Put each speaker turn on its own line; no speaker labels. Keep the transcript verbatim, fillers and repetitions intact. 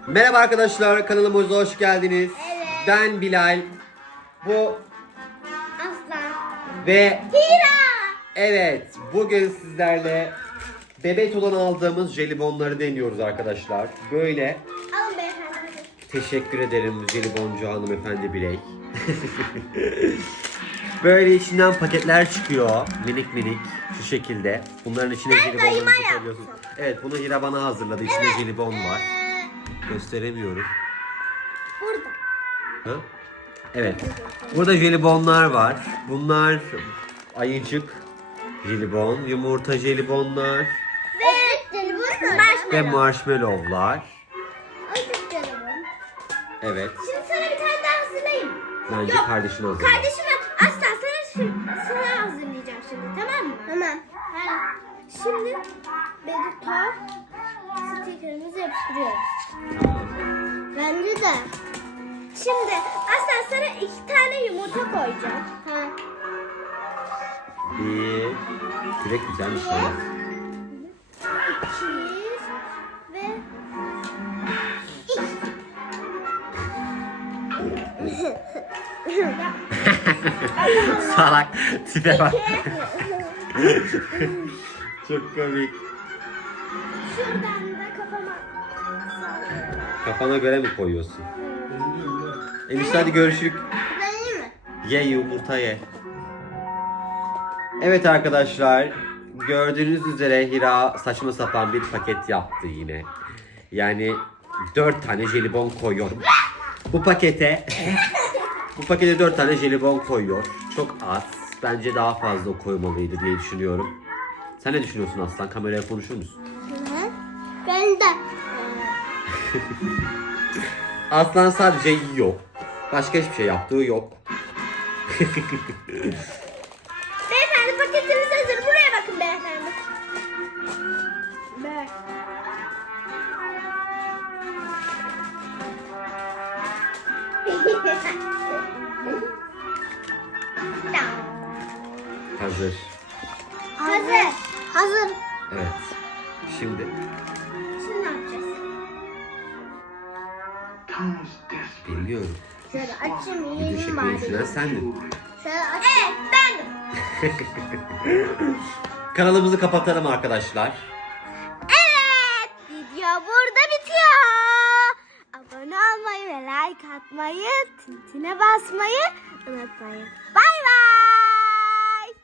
Merhaba arkadaşlar, kanalımıza hoş geldiniz.
Evet.
Ben Bilal. Bu
Aslan.
ve
Hira.
evet, bugün sizlerle Bebeto'dan aldığımız jelibonları deniyoruz arkadaşlar. Böyle.
Alın beyefendi.
Teşekkür ederim jeliboncu hanımefendi Bilek. Böyle içinden paketler çıkıyor. Minik minik şu şekilde. Bunların içine
Ben
jelibonları
dayıma
koyuyorsun.
yaptım.
Evet, bunu Hira bana hazırladı. İçinde
Evet.
jelibon var.
Ee,
Gösteremiyorum.
burada.
Ha? Evet. Burada jelibonlar var. Bunlar ayıcık jelibon, yumurta jelibonlar
Ve marshmallow.
ve marshmallowlar.
Ayıcık jelibon.
Evet.
Şimdi sana bir tane daha hazırlayayım.
Bence
Yok,
kardeşin hazırla.
Kardeşime asla sana, şu, sana hazırlayacağım şimdi, tamam mı? Tamam. Şimdi Beduto stikerimizi yapıştırıyoruz. Bence de. Şimdi asla sana iki tane yumurta koyacağım. Ha.
Bir. Direkt güzelmiş
Bir.
lan.
İki ve
Salak. Tipe bak.
iki.
Çok komik.
Şuradan da kafama sallıyorum.
Kafana göre mi koyuyorsun? Enişte hadi görüşürük.
Benim mi?
Ye yumurta ye. Evet arkadaşlar, gördüğünüz üzere Hira saçma sapan bir paket yaptı yine. Yani dört tane jelibon koyuyor. Bu pakete bu pakete dört tane jelibon koyuyor. Çok az. Bence daha fazla koymalıydı diye düşünüyorum. Sen ne düşünüyorsun Aslan? Kameraya konuşur musun?
Hı. Ben de.
Aslan sadece yiyor. Başka hiçbir şey yaptığı yok.
Beyefendi, paketimiz hazır. Buraya bakın beyefendi. Bak.
Hazır.
Hazır. Hazır.
Evet. Şimdi
Şimdi ne yapacağız?
bilmiyorum.
Şöyle açayım,
Video
yiyelim
çekmeyi
bari.
düşünen sendin.
Şöyle açayım. Evet, bendim.
Kanalımızı kapatalım arkadaşlar.
Evet, video burada bitiyor. Abone olmayı ve like atmayı, tintine basmayı unutmayın. Bay bay.